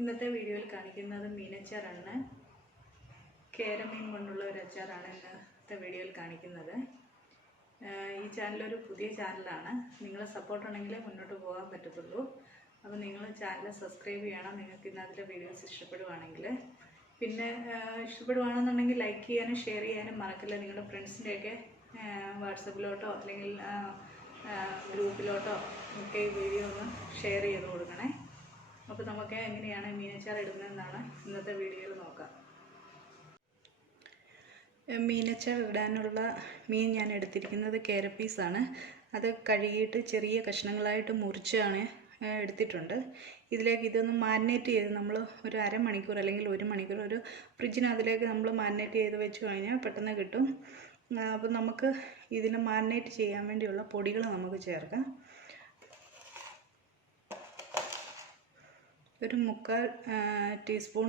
ഇന്നത്തെ വീഡിയോയിൽ കാണിക്കുന്നത് മീനച്ചാറാണ്. കേര മീൻ കൊണ്ടുള്ള ഒരു അച്ചാറാണ് ഇന്നത്തെ വീഡിയോയിൽ കാണിക്കുന്നത്. ഈ ചാനൽ ഒരു പുതിയ ചാനലാണ്. നിങ്ങളെ സപ്പോർട്ട് ഉണ്ടെങ്കിലേ മുന്നോട്ട് പോകാൻ പറ്റത്തുള്ളൂ. അപ്പോൾ നിങ്ങൾ ചാനൽ സബ്സ്ക്രൈബ് ചെയ്യണം. നിങ്ങൾക്ക് ഇന്നത്തെ വീഡിയോസ് ഇഷ്ടപ്പെടുവാണെങ്കിൽ. പിന്നെ ഇഷ്ടപ്പെടുവാണെന്നുണ്ടെങ്കിൽ ലൈക്ക് ചെയ്യാനും ഷെയർ ചെയ്യാനും മറക്കില്ല. നിങ്ങളുടെ ഫ്രണ്ട്സിൻ്റെയൊക്കെ വാട്സപ്പിലോട്ടോ അല്ലെങ്കിൽ ഗ്രൂപ്പിലോട്ടോ ഒക്കെ ഈ വീഡിയോ ഒന്ന് ഷെയർ ചെയ്ത് കൊടുക്കണേ. അപ്പോൾ നമുക്ക് എങ്ങനെയാണ് മീനച്ചാർ ഇടുന്നതെന്നാണ് ഇന്നത്തെ വീഡിയോയിൽ നോക്കാം. മീനച്ചാർ ഇടാനുള്ള മീൻ ഞാൻ എടുത്തിരിക്കുന്നത് കേര പീസാണ്. അത് കഴുകിയിട്ട് ചെറിയ കഷ്ണങ്ങളായിട്ട് മുറിച്ചാണ് എടുത്തിട്ടുണ്ട്. ഇതിലേക്ക് ഇതൊന്ന് മാരിനേറ്റ് ചെയ്ത് നമ്മൾ ഒരു അരമണിക്കൂർ അല്ലെങ്കിൽ ഒരു മണിക്കൂർ ഒരു ഫ്രിഡ്ജിനകത്തിലേക്ക് നമ്മൾ മാരിനേറ്റ് ചെയ്ത് വെച്ച് കഴിഞ്ഞാൽ പെട്ടെന്ന് കിട്ടും. അപ്പോൾ നമുക്ക് ഇതിന് മാരിനേറ്റ് ചെയ്യാൻ വേണ്ടിയുള്ള പൊടികൾ നമുക്ക് ചേർക്കാം. ഒരു 1/4 ടീസ്പൂൺ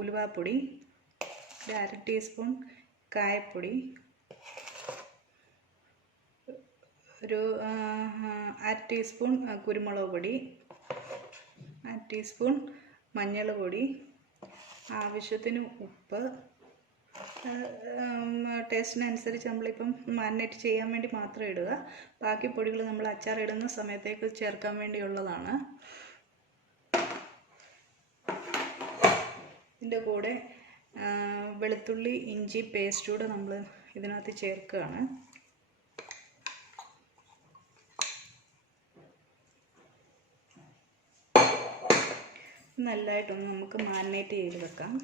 ഉലുവാപ്പൊടി, ഒരു 1/2 ടീസ്പൂൺ കായപ്പൊടി, ഒരു 1/2 ടീസ്പൂൺ കുരുമുളക് പൊടി, 1/2 ടീസ്പൂൺ മഞ്ഞൾ പൊടി, ആവശ്യത്തിന് ഉപ്പ്, ടേസ്റ്റിനനുസരിച്ച് നമ്മളിപ്പം മാരിനേറ്റ് ചെയ്യാൻ വേണ്ടി മാത്രം ഇടുക. ബാക്കി പൊടികൾ നമ്മൾ അച്ചാർ ഇടുന്ന സമയത്തേക്ക് ചേർക്കാൻ വേണ്ടിയുള്ളതാണ്. ഇതിൻ്റെ കൂടെ വെളുത്തുള്ളി ഇഞ്ചി പേസ്റ്റ് കൂടെ നമ്മൾ ഇതിനകത്ത് ചേർക്കുകയാണ്. നല്ലതായിട്ടൊന്ന് നമുക്ക് മാരിനേറ്റ് ചെയ്ത് വെക്കാം.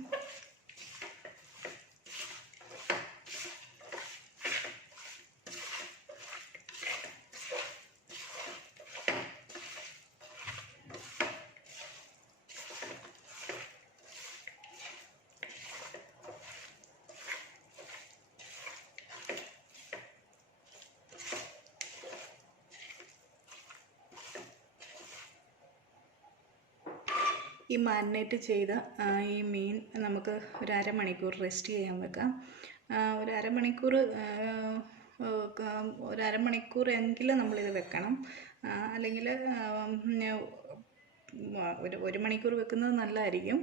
ഈ മാരിനേറ്റ് ചെയ്ത ഈ മീൻ നമുക്ക് ഒരു അരമണിക്കൂർ റെസ്റ്റ് ചെയ്യാൻ വെക്കാം. ഒരു അരമണിക്കൂർ എങ്കിലും നമ്മളിത് വെക്കണം. അല്ലെങ്കിൽ ഒരു മണിക്കൂർ വെക്കുന്നത് നല്ലതായിരിക്കും.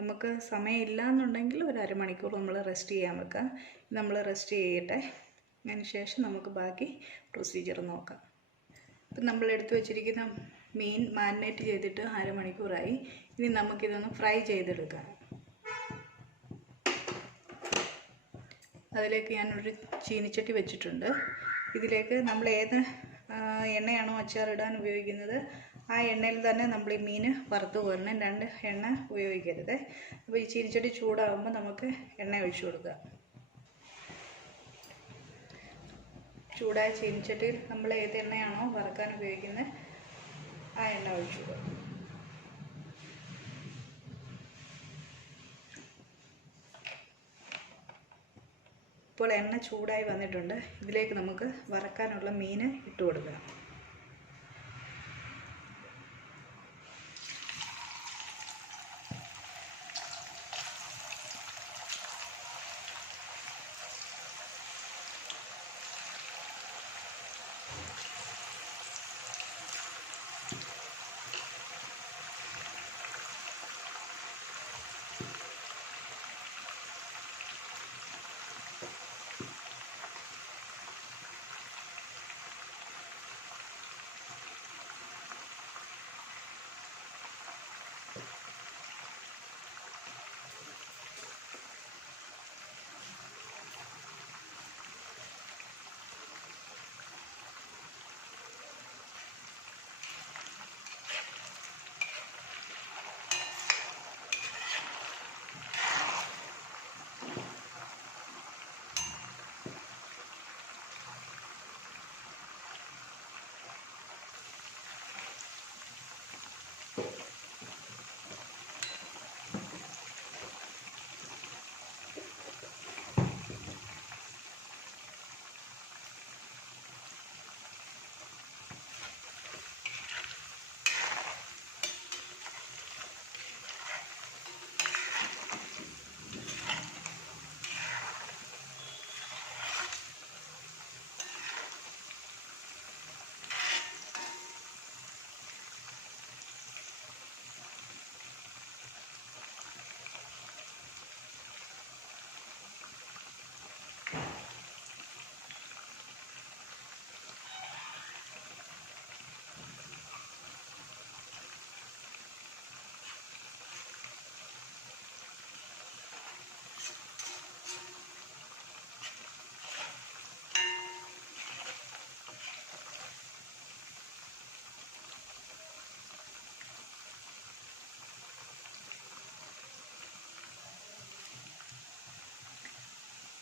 നമുക്ക് സമയമില്ല എന്നുണ്ടെങ്കിൽ ഒരു അരമണിക്കൂർ നമ്മൾ റെസ്റ്റ് ചെയ്യാൻ വെക്കാം. നമ്മൾ റെസ്റ്റ് ചെയ്യട്ടെ. അതിന് ശേഷം നമുക്ക് ബാക്കി പ്രൊസീജിയർ നോക്കാം. ഇപ്പം നമ്മൾ എടുത്തു വച്ചിരിക്കുന്ന മീൻ മാരിനേറ്റ് ചെയ്തിട്ട് അരമണിക്കൂറായി. ഇനി നമുക്കിതൊന്ന് ഫ്രൈ ചെയ്തെടുക്കാം. അതിലേക്ക് ഞാനൊരു ചീനിച്ചട്ടി വെച്ചിട്ടുണ്ട്. ഇതിലേക്ക് നമ്മൾ ഏത് എണ്ണയാണോ അച്ചാറിടാൻ ഉപയോഗിക്കുന്നത് ആ എണ്ണയിൽ തന്നെ നമ്മൾ ഈ മീൻ വറുത്ത് കോരണം. 2 എണ്ണ ഉപയോഗിക്കരുത്. അപ്പോൾ ഈ ചീനിച്ചട്ടി ചൂടാകുമ്പോൾ നമുക്ക് എണ്ണ ഒഴിച്ചു കൊടുക്കുക. ചൂടായ ചീനിച്ചട്ടിയിൽ നമ്മൾ ഏത് എണ്ണയാണോ വറുക്കാൻ ഉപയോഗിക്കുന്നത് ആ എണ്ണ ഒഴിച്ചു കൊടുക്കുക. ഇപ്പോൾ എണ്ണ ചൂടായി വന്നിട്ടുണ്ട്. ഇതിലേക്ക് നമുക്ക് വറക്കാനുള്ള മീൻ ഇട്ട് കൊടുക്കുക.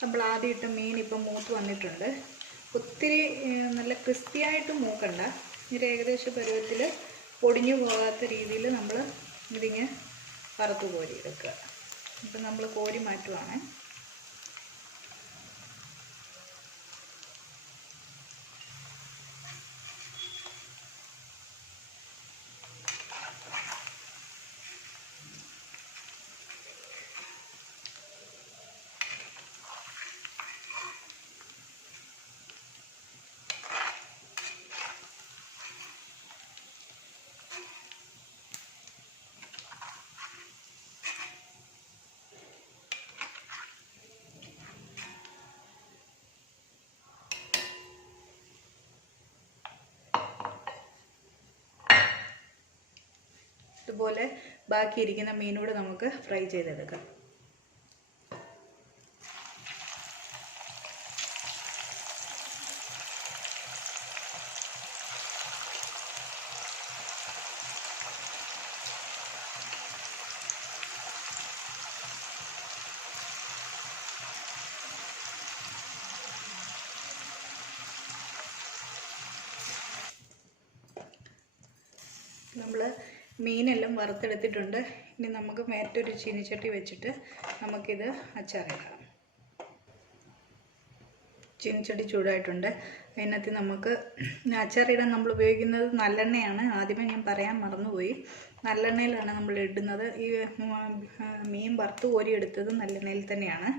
നമ്മൾ ആദ്യം ഇട്ട മീൻ ഇപ്പം മൂത്ത് വന്നിട്ടുണ്ട്. ഒത്തിരി നല്ല ക്രിസ്പിയായിട്ട് മൂക്കണ്ട, ഒരു ഏകദേശ പരുവത്തിൽ പൊടിഞ്ഞു പോകാത്ത രീതിയിൽ നമ്മൾ ഇതിങ്ങനെ വറുത്ത് കോരി എടുക്കുക. ഇപ്പം നമ്മൾ കോരി മാറ്റുവാണ്. ഇതുപോലെ ബാക്കിയിരിക്കുന്ന മീനൂടെ നമുക്ക് ഫ്രൈ ചെയ്തെടുക്കാം. നമ്മൾ മീനെല്ലാം വറുത്തെടുത്തിട്ടുണ്ട്. ഇനി നമുക്ക് മറ്റൊരു ചീനിച്ചട്ടി വെച്ചിട്ട് നമുക്കിത് അച്ചാറിടാം. ചീനിച്ചട്ടി ചൂടായിട്ടുണ്ട്. അതിനകത്ത് നമുക്ക് അച്ചാറിടാൻ നമ്മൾ ഉപയോഗിക്കുന്നത് നല്ലെണ്ണയാണ്. ആദ്യമേ ഞാൻ പറയാൻ മറന്നുപോയി, നല്ലെണ്ണയിലാണ് നമ്മൾ ഇടുന്നത്. ഈ മീൻ വറുത്ത് കോരി എടുത്തത് നല്ലെണ്ണയിൽ തന്നെയാണ്.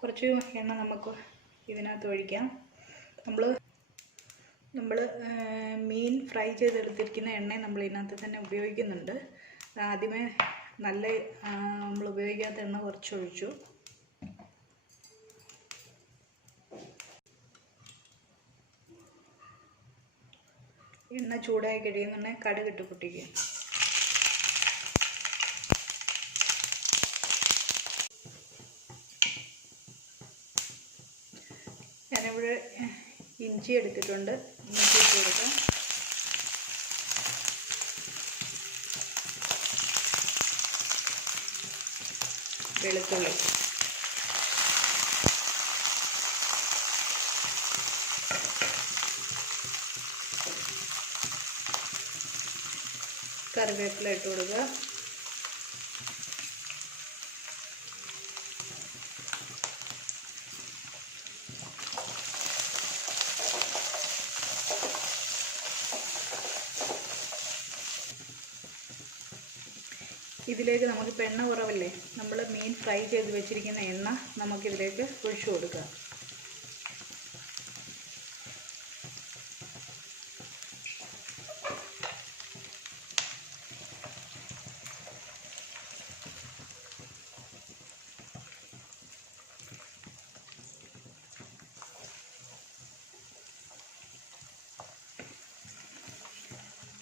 കുറച്ച് എണ്ണ നമുക്ക് ഇതിനകത്ത് ഒഴിക്കാം. നമ്മൾ മീൻ ഫ്രൈ ചെയ്തെടുത്തിരിക്കുന്ന എണ്ണ നമ്മൾ ഇതിനകത്ത് തന്നെ ഉപയോഗിക്കുന്നുണ്ട്. ആദ്യമേ നമ്മൾ ഉപയോഗിക്കാത്ത എണ്ണ കുറച്ചൊഴിച്ചു. എണ്ണ ചൂടായി കഴിയുന്നുണ്ടെങ്കിൽ കടുകിട്ട് പൊട്ടിക്കുക. ഞാനിവിടെ ഇഞ്ചി എടുത്തിട്ടുണ്ട്, ഇഞ്ചി ഇട്ട് കൊടുക്കാം. വെളുത്തുള്ളി, കറിവേപ്പില ഇട്ട് കൊടുക്കുക. ഇതിലേക്ക് നമുക്കിപ്പോൾ എണ്ണ കുറവല്ലേ, നമ്മൾ മീൻ ഫ്രൈ ചെയ്ത് വെച്ചിരിക്കുന്ന എണ്ണ നമുക്കിതിലേക്ക് ഒഴിച്ചു കൊടുക്കുക.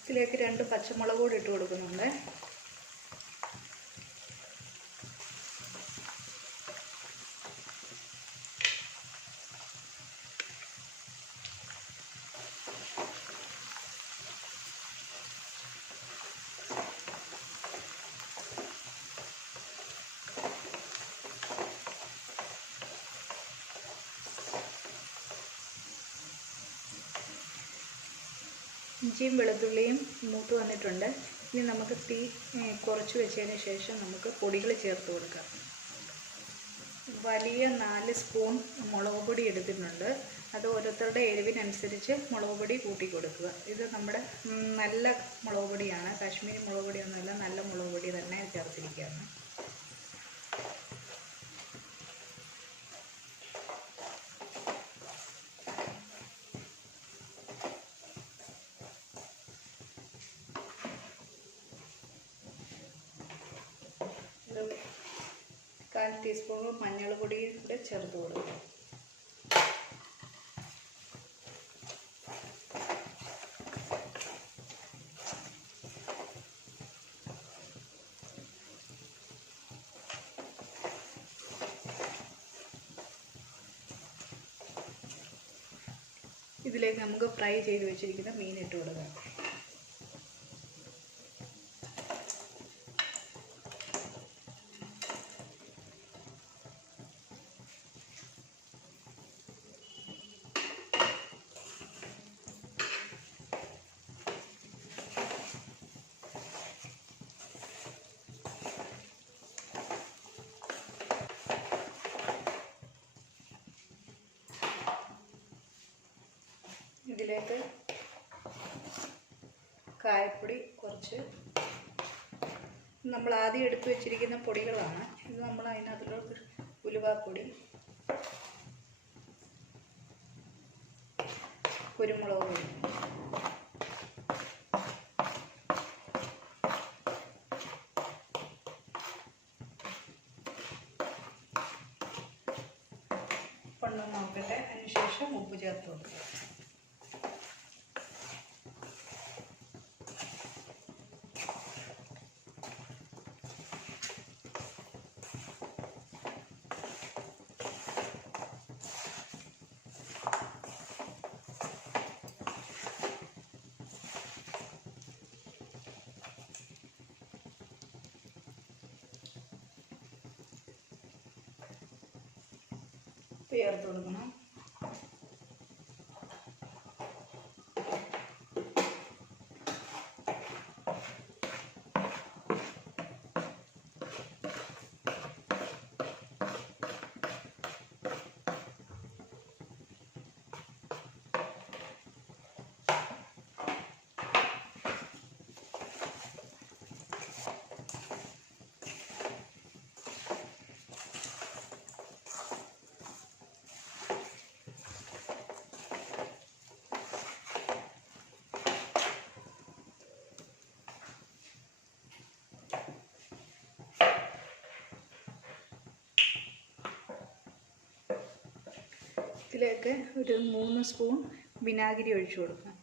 ഇതിലേക്ക് 2 പച്ചമുളക് കൂടി ഇട്ട് കൊടുക്കുന്നുണ്ട്. ഇഞ്ചിയും വെളുത്തുള്ളിയും മൂത്ത് വന്നിട്ടുണ്ട്. ഇനി നമുക്ക് തീ കുറച്ച് വെച്ചതിന് ശേഷം നമുക്ക് പൊടികൾ ചേർത്ത് കൊടുക്കാം. വലിയ 4 സ്പൂൺ മുളക് പൊടി എടുത്തിട്ടുണ്ട്. അത് ഓരോരുത്തരുടെ എരിവിനനുസരിച്ച് മുളക് പൊടി കൂട്ടി കൊടുക്കുക. ഇത് നമ്മുടെ നല്ല മുളക് പൊടിയാണ്, കാശ്മീരി മുളക് പൊടിയൊന്നുമല്ല, നല്ല മുളക് പൊടി തന്നെ ചേർത്തിരിക്കുകയാണ്. കാൽ ടീസ്പൂൺ മഞ്ഞൾ പൊടിയും കൂടെ ചേർത്ത് കൊടുക്കും. ഇതിലേക്ക് നമുക്ക് ഫ്രൈ ചെയ്ത് വെച്ചിരിക്കുന്ന മീൻ ഇട്ട് കൊടുക്കാം. ഇതിലേക്ക് കായപ്പൊടി കുറച്ച്, നമ്മൾ ആദ്യം എടുത്തു വെച്ചിരിക്കുന്ന പൊടികളാണ്. ഇത് നമ്മൾ അതിനകത്തോട്ട് ഉലുവാപ്പൊടി, കുരുമുളക് പൊടി, ഒന്ന് നോക്കട്ടെ. അതിനുശേഷം ഉപ്പ് ചേർത്ത് കൊടുക്കുക. ചേർത്ത് കൊടുക്കണം. ഇതിലേക്ക് ഒരു 3 സ്പൂൺ വിനാഗിരി ഒഴിച്ചു കൊടുക്കാം.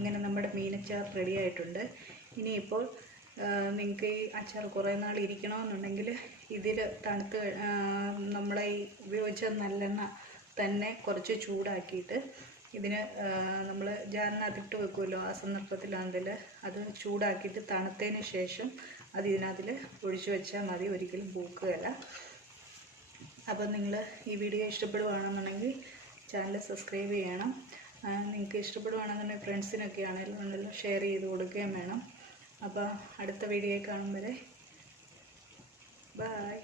അങ്ങനെ നമ്മുടെ മീനച്ചാർ റെഡി ആയിട്ടുണ്ട്. ഇനിയിപ്പോൾ നിങ്ങൾക്ക് ഈ അച്ചാർ കുറേ നാൾ ഇരിക്കണമെന്നുണ്ടെങ്കിൽ ഇതിൽ തണുത്ത് നമ്മളെ ഈ ഉപയോഗിച്ച നല്ലെണ്ണ തന്നെ കുറച്ച് ചൂടാക്കിയിട്ട് ഇതിന് നമ്മൾ ജാറിനകത്തിട്ട് വെക്കുമല്ലോ, ആ സന്ദർഭത്തിലാണെങ്കിൽ അത് ചൂടാക്കിയിട്ട് തണുത്തതിന് ശേഷം അത് ഇതിനകത്തിൽ ഒഴിച്ചു വെച്ചാൽ മതി, ഒരിക്കലും പൂക്കുകയില്ല. അപ്പം നിങ്ങൾ ഈ വീഡിയോ ഇഷ്ടപ്പെടുകയാണെന്നുണ്ടെങ്കിൽ ചാനൽ സബ്സ്ക്രൈബ് ചെയ്യണം. നിങ്ങൾക്ക് ഇഷ്ടപ്പെടുകയാണെന്നുണ്ടെങ്കിൽ ഫ്രണ്ട്സിനൊക്കെ ആണെങ്കിലും ഷെയർ ചെയ്ത് കൊടുക്കുകയും വേണം. അപ്പോൾ അടുത്ത വീഡിയോ കാണും വരെ ബൈ.